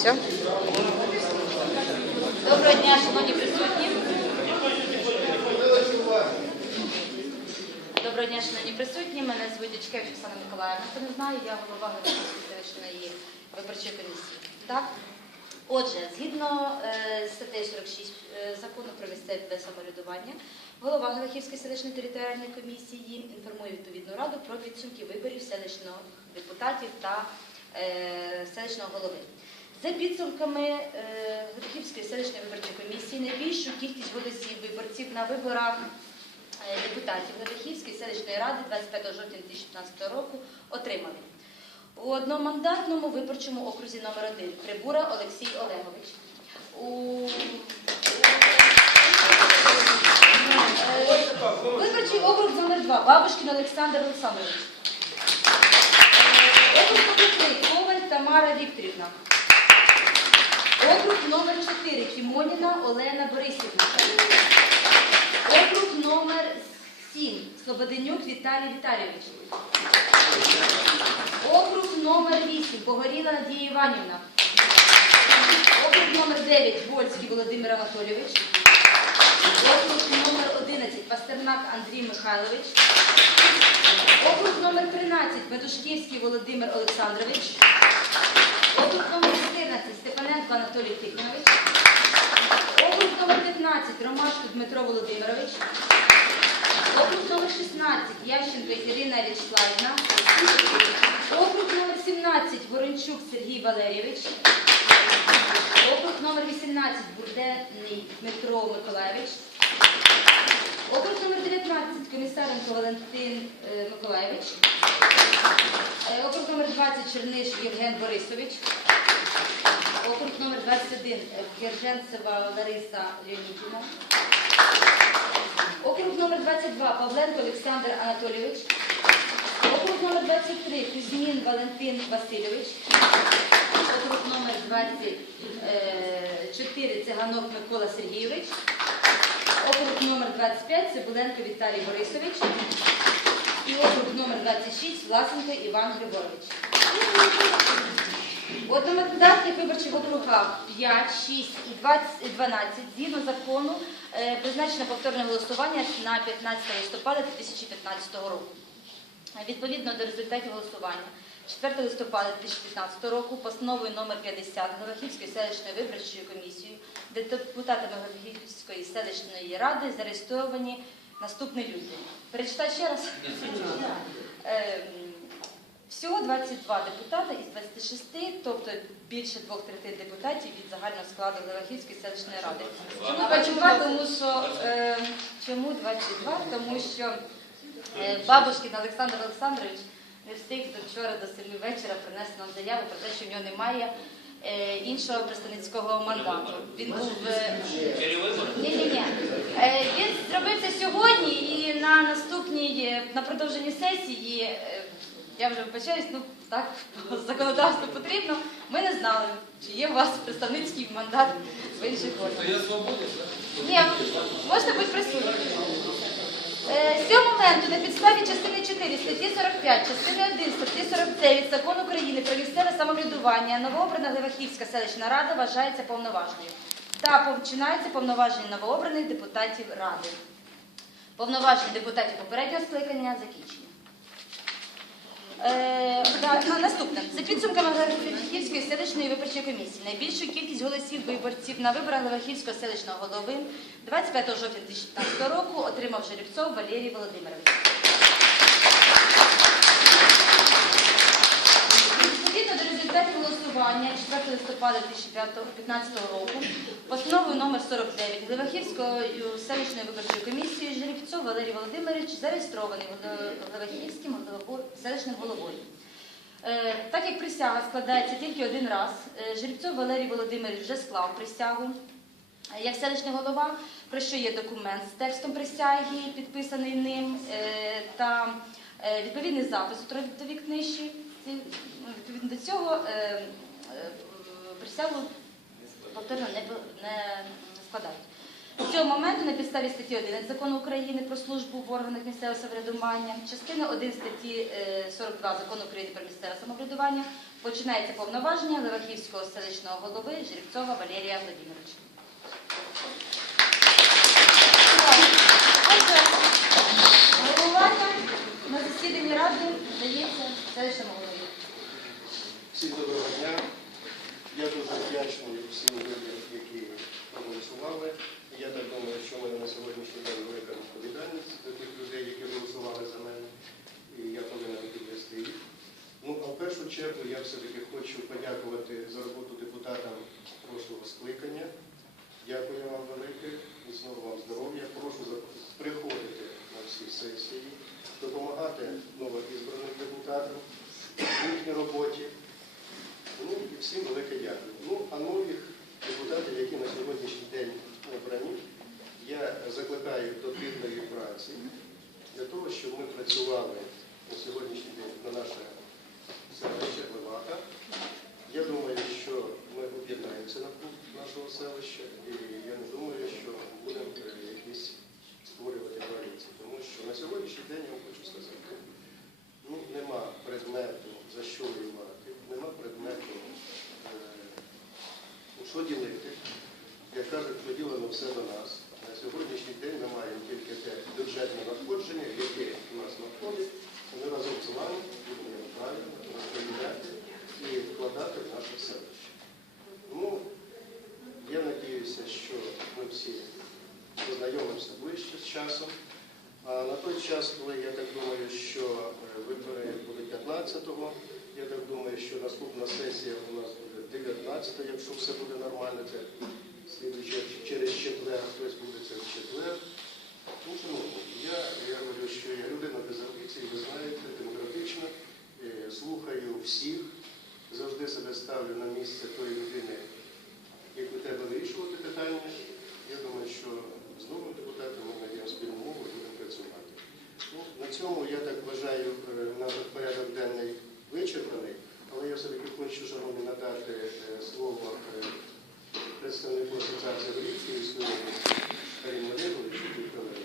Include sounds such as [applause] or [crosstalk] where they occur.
Все. Доброго дня, шановні присутні. Доброго дня, шановні присутні. Мене звуть Дячкевич Оксана Миколаївна. Хто не знає, я голова Галицької селищної виборчої комісії. Так? Отже, згідно е, з статтею 46 е, закону про місцеве самоврядування, голова Галахівської селищної територіальної комісії інформує відповідну раду про підсумки виборів селищного депутатів та е, селищного голови. За підсумками е, селищної виборчої комісії, найбільшу кількість голосів виборців на виборах е, депутатів Галахівської селищної ради 25 жовтня 2015 року отримали. У одномандатному виборчому окрузі номер 1 Прибура Олексій Олегович. У виборчий округ номер 2 Бабушкін Олександр Олександрович. Е, Округ номер 3 Коваль Тамара Вікторівна. Округ номер 4 Тімоніна Олена Борисівна. Округ номер 7 Слободенюк Віталій Віталійович. Округ номер 8 Погоріла Надія Іванівна. Округ номер 9 Вольський Володимир Анатолійович. Округ номер 11 Пастернак Андрій Михайлович. Округ номер 13 Медушківський Володимир Олександрович. Округ номер 14 Степаненко Анатолій Тихонович. Округ номер 15 Ромашко Дмитро Володимирович. Округ номер 16 Ященко Ірина Вячеславівна. Округ номер 17 Ворончук Сергій Валерійович. Округ номер 18 Бурденний Дмитро Миколаєвич. Округ номер 19 Комісаренко Валентин е, Миколаєвич. Е, Округ номер 20 Черниш Євген Борисович. Округ номер 21 Герженцева Лариса Леонідівна. Округ номер 22 Павленко Олександр Анатолійович. Округ номер 23 Кузьмін Валентин Васильович. Округ номер 24 Циганок Микола Сергійович. Округ номер 25 Цибуленко Віталій Борисович. І округ номер 26 Власенко Іван Григорович. У одномандатних виборчих округах 5, 6 і 20 12 згідно закону е, призначено повторне голосування на 15 листопада 2015 року. Відповідно до результатів голосування 4 листопада 2015 року постановою номер 50 Галахівської селищної виборчої комісії, де депутатами Галахівської селищної ради зареєстровані наступні люди. Перечитаю ще раз. Ем, Всього 22 депутати із 26, тобто більше двох третин депутатів від загального складу Галахівської селищної ради. Чому 22? Тому що е, чому 22? Тому що е, Бабушкін Олександр Олександрович не встиг вчора до 7 вечора принести нам заяву про те, що в нього немає е, іншого представницького мандату. Він був е, ні, ні, ні. Він зробив це сьогодні і на наступній е, на продовженні сесії. е, Я вже вибачаюсь, ну так [laughs] законодавство потрібно. Ми не знали, чи є у вас представницький мандат в інших органах. Я свободен, Ні, можете бути присутні. Е, З цього моменту на підставі частини 4 статті 45, частини 1 статті 49 Закону України про місцеве самоврядування новообрана Левахівська селищна рада вважається повноважною та починаються повноваження новообраних депутатів ради. Повноваження депутатів попереднього скликання закінчені. Е, ну, наступне. За підсумками Левахівської селищної виборчої комісії, найбільшу кількість голосів виборців на виборах Левахівського селищного голови 25 жовтня 2015 року отримав Жеребцов Валерій Володимирович. Відповідно до результатів голосування 4 листопада 2015 року постановою номер 49 Глевахівської селищної виборчої комісії Жеребцов Валерій Володимирович зареєстрований Глевахівським селищним головою. Е, Так як присяга складається тільки один раз, е, Жеребцов Валерій Володимирович вже склав присягу як селищний голова, про що є документ з текстом присяги, підписаний ним, е, та е, відповідний запис у трудовій книжці. Ну, Відповідно до цього е, е, присягу повторно не, складають. З цього моменту на підставі статті 11 Закону України про службу в органах місцевого самоврядування, частини 1 статті е, 42 Закону України про місцеве самоврядування починається повноваження Левахівського селищного голови Жеребцова Валерія Владимировича. Отже, головування на засіданні ради дається селищному голові. Всім доброго дня. Я дуже вдячний всім людям, які проголосували. Я так думаю, що в мене на сьогоднішній день велика відповідальність за тих людей, які голосували за мене, і я повинен підвести їх. Ну, а в першу чергу я все-таки хочу подякувати за роботу депутатам прошлого скликання. Дякую вам велике, міцного вам здоров'я. Прошу приходити на всі сесії, допомагати новоізбраним депутатам в їхній роботі. Ну і всім велике дякую. Ну, а нових депутатів, які на сьогоднішній день обрані, я закликаю до плідної праці для того, щоб ми працювали на сьогоднішній день на наше селище Левака. Я думаю, що ми об'єднаємося навкруг нашого селища, і я не думаю, що будемо е, якісь створювати коаліції. Тому що на сьогоднішній день я вам хочу сказати, ну, нема предмету, за що воювати, нема предмету, е, ну, що ділити. Як кажуть, поділено все до нас. На сьогоднішній день ми маємо тільки те бюджетне надходження, яке у нас надходить, ми разом з вами будемо правильно розподіляти і вкладати в наше селище. Ну, я надіюся, що ми всі познайомимося ближче з часом. А на той час, коли я так думаю, що е, вибори будуть 15-го, я так думаю, що наступна сесія у нас буде 19-го, якщо все буде нормально, це слідуюче через четвер, хтось буде це в четвер. Ну, я, я говорю, що я людина без амбіцій, ви знаєте, демократична, е, слухаю всіх, завжди себе ставлю на місце тої людини, яку треба вирішувати питання. Я думаю, що з новим депутатом ми знайдемо спільну мову будемо працювати. Ну, на цьому я так вважаю, е, наш порядок денний вичерпаний, але я все-таки хочу, шановні, надати е, слово е, представнику асоціації поліції, Олеговичу Вікторові.